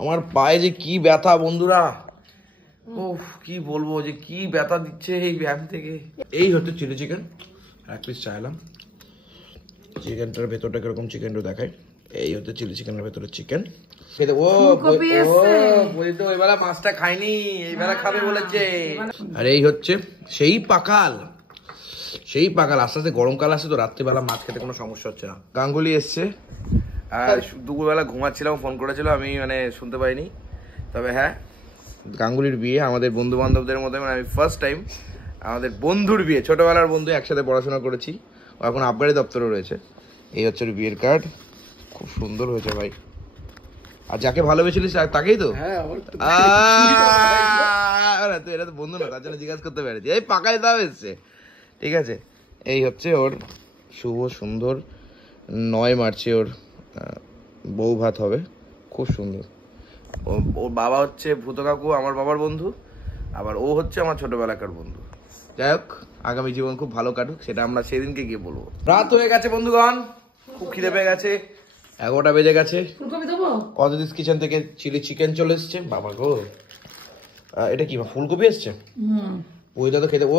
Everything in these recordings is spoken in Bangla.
আমার পায়ে যে কি ব্যথা বন্ধুরা, ওহ কি বলবো, যে কি ব্যথা দিচ্ছে এই ব্যায়াম থেকে। এই হচ্ছে চিলি চিকেন, এক পিস চাইলাম। চিকেনটার ভেতরটা কিরকম চিকেনটা দেখায়। এই হচ্ছে চিলি চিকেনের ভেতরে চিকেন। এবেলা মাছটা খাইনি, এইবেলা খাবে বলেছে। আর এই হচ্ছে সেই পাকাল, সেই পাকাল। আস্তে আস্তে গরমকাল আসছে তো, রাত্রিবেলা মাছ খেতে কোনো সমস্যা হচ্ছে না। গাঙ্গুলি এসছে, আর দুপুরবেলা ঘুমাচ্ছিলাম, ফোন করেছিল, আমি মানে শুনতে পাইনি। তবে হ্যাঁ, গাঙ্গুলির বিয়ে আমাদের বন্ধু বান্ধবদের মধ্যে, মানে আমি ফার্স্ট টাইম আমাদের বন্ধুর বিয়ে, ছোটবেলার বন্ধু, একসাথে পড়াশোনা করেছি, ও এখন আবগারি দপ্তরে রয়েছে। এই হচ্ছে বিয়ের কার্ড, খুব সুন্দর হয়েছে ভাই। আর যাকে ভালোবেসেছিলিস তাকেই তো? এটা তো বন্ধু না, তার জন্য জিজ্ঞাসা করতে পেরেছি। এই পাকায় দাও এসছে, ঠিক আছে। এই হচ্ছে ওর শুভ সুন্দর 9 মার্চে ওর বউ ভাত হবে, খুব সুন্দর। ওর বাবা হচ্ছে ভূত কাকু, আমার বাবার বন্ধু, আবার ও হচ্ছে আমার ছোটবেলাকার বন্ধু। যাই হোক, আগামী জীবন খুব ভালো কাটুক, সেটা আমরা সেদিনকে গিয়ে বলবো। রাত হয়ে গেছে বন্ধুগণ, খুব খিদে পেয়ে গেছে, 11টা বেজে গেছে। অদিতিস কিচেন থেকে চিলি চিকেন চলে এসছে। বাবা গো, এটা কি ফুলকপি এসছে? ওইটা তো খেতে, ও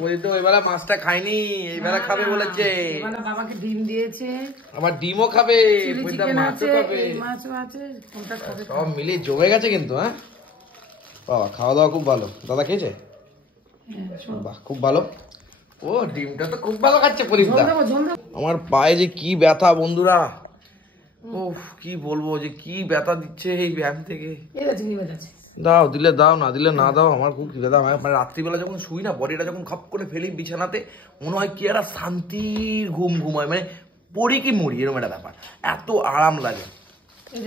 বই তো ওইবেলা মাছটা খাইনি, এইবেলা খাবে বলেছে। বাবাকে ডিম দিয়েছে, আমার ডিমও খাবে, মাছও খাবে, সব মিলে জমে গেছে কিন্তু। হ্যাঁ বাবা, খাওয়া দাওয়া খুব ভালো। দাদা খেয়েছে? বাহ, খুব ভালো। ও ডিমটা তো খুব ভালো খাচ্ছে পরিদা। আমার পায়ে যে কি ব্যথা বন্ধুরা, ও কি বলবো, যে কি ব্যথা দিচ্ছে এই ব্যায়াম থেকে। দাও, দিলে দাও, না দিলে না দাও। আমার খুব খিদে দাও। মানে রাত্রিবেলা যখন শুই না, বডিটা যখন খপ করে ফেলি বিছানাতে, মনে হয় কি একটা শান্তির ঘুম ঘুমায়, মানে পড়ি কি মরি, এরকম একটা ব্যাপার, এত আরাম লাগে।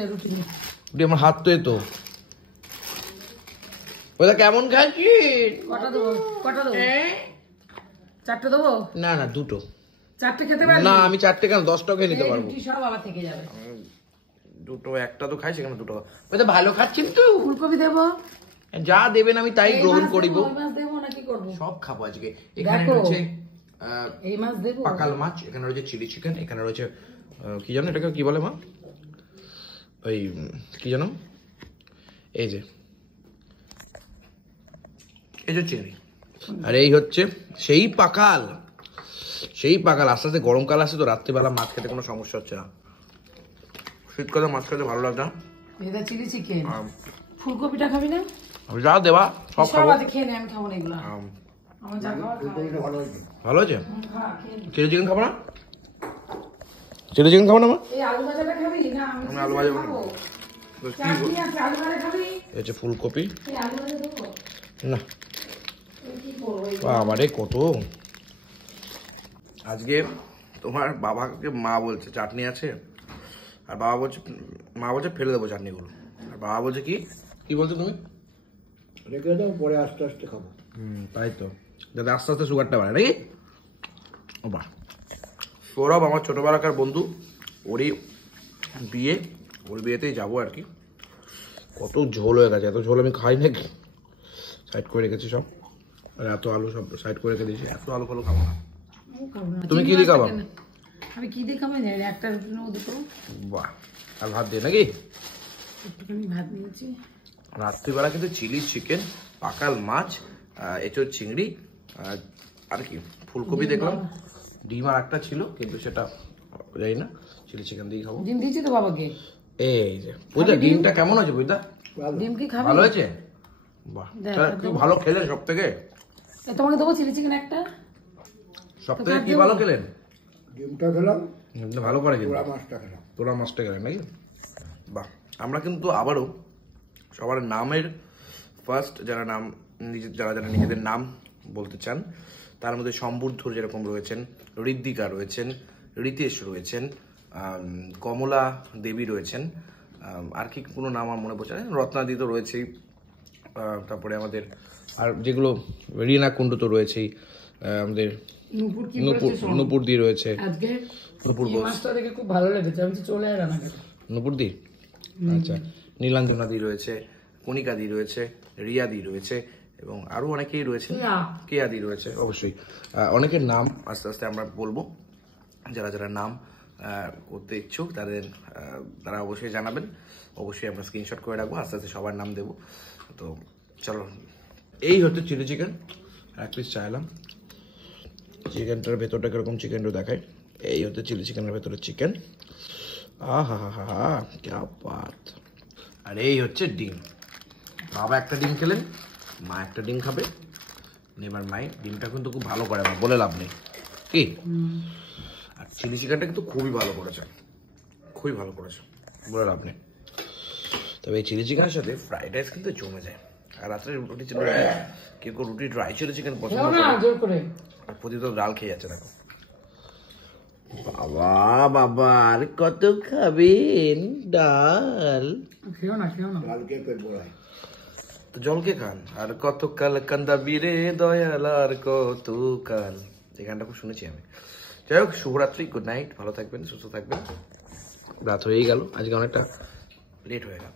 রুটি আমার হাত তো এতো, ওটা কেমন খাচ্ছিস? চারটে দেবো? না না, দুটো। চারটে খেতে পারবি না? আমি চারটে কেন, 10টা খেয়ে নিতে পারবো। সব আবার থেকে যাবে। দুটো, একটা তো খাই, সেখানে দুটো। ওটা ভালো খাচ্ছেন তো। ফুলকপি দেবো? যা দেবেন আমি তাই গ্রহণ করিব। সব খাবো আজকে। এখানে রয়েছে এই মাছ দেবো, পাকাল মাছ, এখানে রয়েছে চিলি চিকেন, এখানে রয়েছে কি জানো এটাকে কি বলে মা, ওই কি জানো, এই যে চিংড়ি। আর এই হচ্ছে সেই পাকাল, সেই পাকাল। আস্তে আস্তে গরমকাল আসছে তো, রাত্রিবেলা মাছ খেতে কোনো সমস্যা হচ্ছে না। শীতকালে মাছ খেতে ভালো লাগছে না। এটা চিলি চিকেন। ফুলকপিটা খাবি না? যা দেবা সব খাবো। খেয়ে নে, আমি খাবো না এগুলো। আমার যা খাওয়ার ভালো হয়েছে। ভালো হয়েছে? চিলি চিকেন খাবো না? চিলি চিকেন খাবো না মা? এই আলু ভাজাটা খাবি না? আমি আলু ভাজা খাবো। চাটনি আছে, আলু ভাজা খাবি? এই হচ্ছে ফুলকপি। এই আলু ভাজা দেবো না? কি করব আমারে কত। আজকে তোমার বাবাকে মা বলছে চাটনি আছে, আর বাবা বলছে, মা বলছে ফেলে দেবো চাটনিগুলো, আর বাবা বলছে কি কি বলছো তুমি, রেখে দাও, পরে আস্তে আস্তে খাবো। তাই তো, যাতে আস্তে আস্তে সুগারটা বাড়ে নাকি। ও বাহ, সৌরভ আমার ছোটবেলাকার বন্ধু, ওরই বিয়ে, ওর বিয়েতেই যাবো আর কি। কত ঝোল হয়ে গেছে, এত ঝোল আমি খাই নাকি। সাইড করে রেখেছি সব, আর এত আলু সব সাইড করে রেখে দিয়েছি। এত আলু ফালু খাবো না। তুমি কি দিয়ে খাবো? আমি কি দিয়ে খাবো? একটা রুটি নেবো, দুটো। বাহ, আর ভাত দিয়ে নাকি? একটুখানি ভাত নিয়েছি। রাত্রিবেলা কিন্তু চিলি চিকেন, পাকাল মাছ, এঁচোড় চিংড়ি, আর কি ফুলকপি দেখলাম, ডিম আর একটা ছিল, কিন্তু সেটা জানি না। চিলি চিকেন দিয়ে খাবো। ডিম দিয়েছি তো বাবাকে। এই যে বুঝা, ডিমটা কেমন হয়েছে বুঝা? ডিম কি খাবি? ভালো হয়েছে? বাহ, কি ভালো খেলেন সব থেকে। তোমাকে দেবো চিলি চিকেন একটা। সব থেকে কি ভালো খেলেন? ডিমটা খেলাম, ভালো করে কিন্তু মাছটা খেলাম। তোরা মাছটা খেলেন নাকি? বাহ। আমরা কিন্তু আবারও সবার নামের ফার্স্ট, যারা নাম যারা যারা নিজেদের নাম বলতে চান, তার মধ্যে সম্বুদ্ধর যেরকম রয়েছেন, ঋদ্ধিকা রয়েছেন, রিতেশ রয়েছেন, কমলা দেবী রয়েছেন, আর কি কোনো নাম আমার মনে পড়ছে না, রত্নাদি তো রয়েছেই, তারপরে আমাদের আর যেগুলো রিনা কুণ্ডু তো রয়েছেই, আমাদের নূপুর দি রয়েছে, নূপুর খুব ভালো লেগেছে, আমি তো চলে এলাম। নূপুর দি, আচ্ছা, নীলাঞ্জনা দি রয়েছে, কণিকা দি রয়েছে, রিয়া দি রয়েছে, এবং আরো অনেকেই রয়েছে, কেয়া দি রয়েছে। অবশ্যই অনেকের নাম আস্তে আস্তে আমরা বলবো, যারা যারা নাম করতে ইচ্ছুক তারা অবশ্যই জানাবেন, অবশ্যই আমরা স্ক্রিনশট করে রাখবো, আস্তে আস্তে সবার নাম দেবো। তো চলো, এই হচ্ছে চিলি চিকেন, এক পিস চাইলাম। চিকেনটার ভেতরটা কিরকম চিকেনটা দেখায়। এই হচ্ছে চিলি চিকেনের ভেতরে চিকেন, আহা হা হা হা, ক্যা বাত। আর এই হচ্ছে ডিম, বাবা একটা ডিম খেলেন, মা একটা ডিম খাবে। এবার মাই ডিমটা কিন্তু খুব ভালো করে, আমার বলে লাভ নেই কি। আর চিলি চিকেনটা কিন্তু খুবই ভালো করেছে, খুবই ভালো করেছে, বলে লাভ নেই। তবে এই চিলি চিকেনের সাথে ফ্রাইড রাইস কিন্তু জমে যায়। আর রাত্রে রুটি ছিল, কেউ কেউ রুটি ড্রাই চিলি চিকেন পছন্দ খেও না করে, জোর করে। আর প্রতিদিন ডাল খেয়ে যাচ্ছে। দেখো বাবা বাবা, আর কত খাবেন ডাল? খেও না খেও না। কালকে পেট ভরায়। তো জলকে খান। আর কত কাল কান্দাবি রে দয়াল, আর কত কাল, এই গানটা খুব শুনেছি আমি। যাই হোক, শুভরাত্রি, গুড নাইট, ভালো থাকবেন, সুস্থ থাকবেন। রাত হয়েই গেল, আজকে অনেকটা লেট হয়ে গেল।